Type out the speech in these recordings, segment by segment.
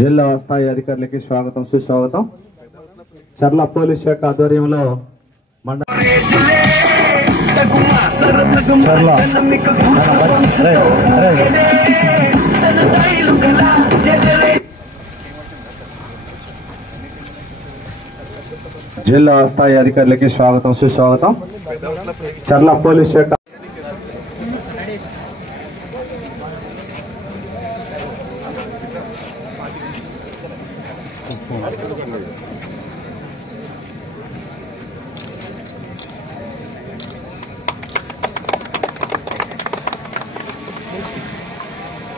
జిల్లా స్థాయి అధికారులకి స్వాగతం సుస్వాగతం. చర్ల పోలీస్ శాఖ ఆధ్వర్యంలో జిల్లా స్థాయి అధికారులకి స్వాగతం సుస్వాగతం. చర్ల పోలీస్ శాఖ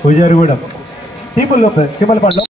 పూజారిగూడెం తిమ్మలపండ్లో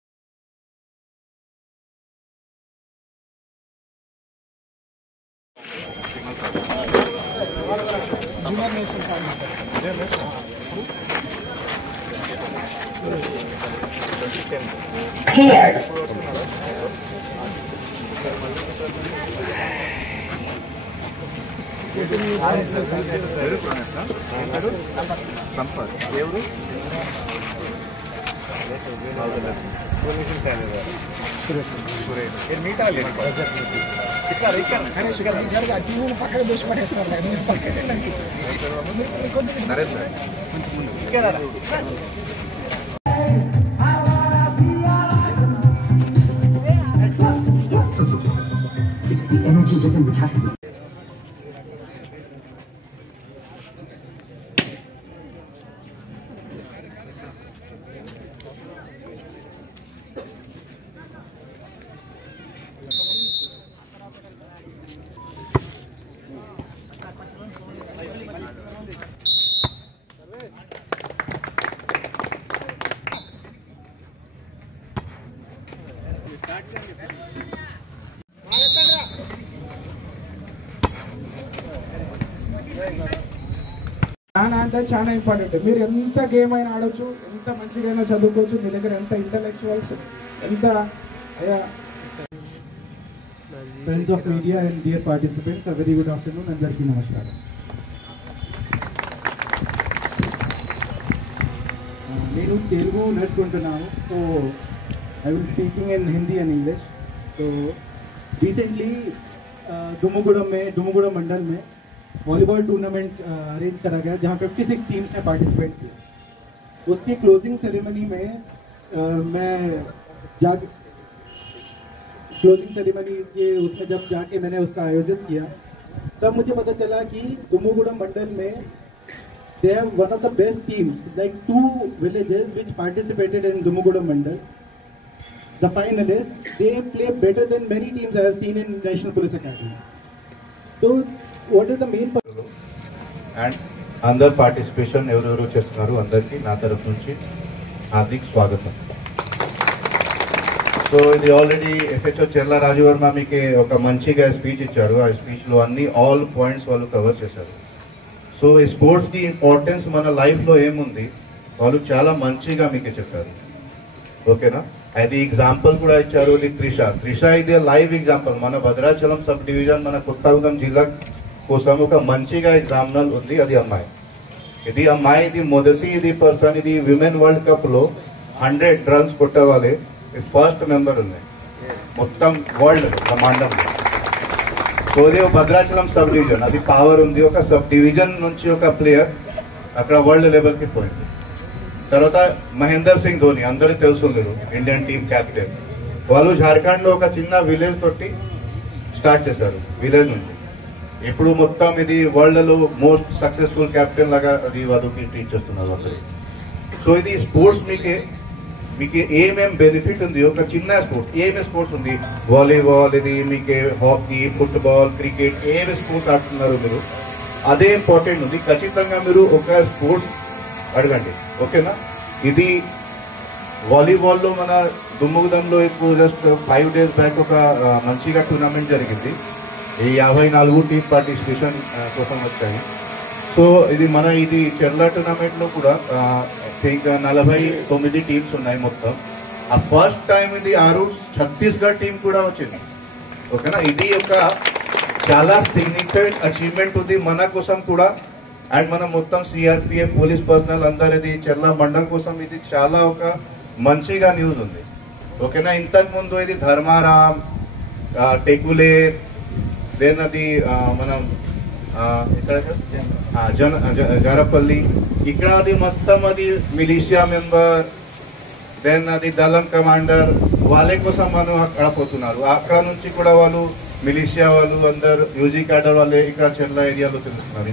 చాలా అంటే చాలా ఇంపార్టెంట్. మీరు ఎంత గేమ్ అయినా ఆడొచ్చు, ఎంత మంచిగా అయినా చదువుకోవచ్చు, మీ దగ్గర ఎంత ఇంటలెక్చువల్స్ ఎంత. Friends of media and dear participants, very good afternoon, అందరికీ నమస్కారం. నేను తెలుగు నేర్చుకుంటున్నాను, so I will speaking in Hindi and English. तो रिसेंटली दुमुगुड़ा मंडल में वॉलीबॉल टूर्नामेंट अरेंज करा गया, जहां 56 टीम्स ने पार्टिसिपेट किया. उसकी क्लोजिंग सेरेमनी में क्लोजिंग सेरेमनी के उसमें जब जाके मैंने उसका आयोजन किया, तब मुझे पता चला कि दुमुगुड़ा मंडल में they have one of the best teams, like 2 villages which participated in Dumugudam Mandal. The finalists, they play better than many teams I have seen in National Police Academy. So, what is the main purpose? And అందరు participation ఎవరెవరు చేస్తున్నారు అందరికీ నా తరఫు నుంచి హార్దిక స్వాగతం. So ఇది already SHO చెర్ల రాజవర్మ మీకు ఒక మంచిగా స్పీచ్ ఇచ్చారు. ఆ స్పీచ్లో అన్ని ఆల్ పాయింట్స్ వాళ్ళు కవర్ చేశారు. సో ఈ స్పోర్ట్స్కి ఇంపార్టెన్స్ మన లైఫ్లో ఏముంది వాళ్ళు చాలా మంచిగా మీకు చెప్పారు. ఓకేనా? అది ఎగ్జాంపుల్ కూడా ఇచ్చారు. ఇది త్రిష ఇది లైవ్ ఎగ్జాంపుల్. మన భద్రాచలం సబ్ డివిజన్ మన కొత్తగూడెం జిల్లా కోసం ఒక మంచిగా ఎగ్జాంపుల్ ఉంది. అది అమ్మాయి ఇది మొదటి పర్సన్. ఇది విమెన్ వరల్డ్ కప్ లో 100 రన్స్ కొట్టవాలి ఫస్ట్ మెంబర్ ఉన్నాయి మొత్తం వరల్డ్ బ్రహ్మాండంలో. సో ఇది భద్రాచలం సబ్ డివిజన్, అది పవర్ ఉంది. ఒక సబ్ డివిజన్ నుంచి ఒక ప్లేయర్ అక్కడ వరల్డ్ లెవెల్కి పోయింది. తర్వాత మహేందర్ సింగ్ ధోని అందరికీ తెలుసు, ఇండియన్ టీమ్ క్యాప్టెన్. వాళ్ళు జార్ఖండ్ లో ఒక చిన్న విలేజ్ తోటి స్టార్ట్ చేశారు, విలేజ్ నుంచి. ఇప్పుడు మొత్తం ఇది వరల్డ్ లో మోస్ట్ సక్సెస్ఫుల్ క్యాప్టెన్ లాగా అది వాళ్ళకి టీచ్ చేస్తున్నారు అందరు. సో ఇది స్పోర్ట్స్ మీకు ఏమేం బెనిఫిట్ ఉంది, ఒక చిన్న స్పోర్ట్స్ ఏమేమి స్పోర్ట్స్ ఉంది, వాలీబాల్, ఇది మీకు హాకీ, ఫుట్బాల్, క్రికెట్, ఏమి స్పోర్ట్స్ ఆడుతున్నారు మీరు, అదే ఇంపార్టెంట్ ఉంది. ఖచ్చితంగా మీరు ఒక స్పోర్ట్స్ అడగండి. ఓకేనా? ఇది వాలీబాల్లో మన దుమ్ముగూడెంలో ఇప్పుడు జస్ట్ 5 days బ్యాక్ ఒక మంచిగా టూర్నమెంట్ జరిగింది. ఈ 54 టీం పార్టిసిపేషన్ కోసం వచ్చాయి. సో ఇది చెర్ల టూర్నమెంట్లో కూడా 49 టీమ్స్ ఉన్నాయి మొత్తం. ఆ ఫస్ట్ టైం ఇది 6 ఛత్తీస్గఢ్ టీం కూడా వచ్చింది. ఓకేనా? ఇది ఒక చాలా సిగ్నిఫికెంట్ అచీవ్మెంట్ ఉంది మన కోసం కూడా. అండ్ మన మొత్తం సిఆర్పిఎఫ్ పోలీస్ పర్సనల్ అందరిది చెర్ల మండల్ కోసం ఇది చాలా ఒక మంచిగా న్యూస్ ఉంది. ఓకేనా, ఇంతకు ముందు ఇది ధర్మారాం, టెకులే, దెన్ అది మనం ఇక్కడ జనపల్లి, ఇక్కడ అది మొత్తం అది మిలిషియా మెంబర్, దెన్ అది దళం కమాండర్ వాళ్ళ కోసం మనం అక్కడ పోతున్నారు. అక్కడ నుంచి కూడా వాళ్ళు మిలిషియా వాళ్ళు అందరు యూజీ క్యాడర్ వాళ్ళు ఇక్కడ చెర్ల ఏరియాలో తిరుగుతున్నారు.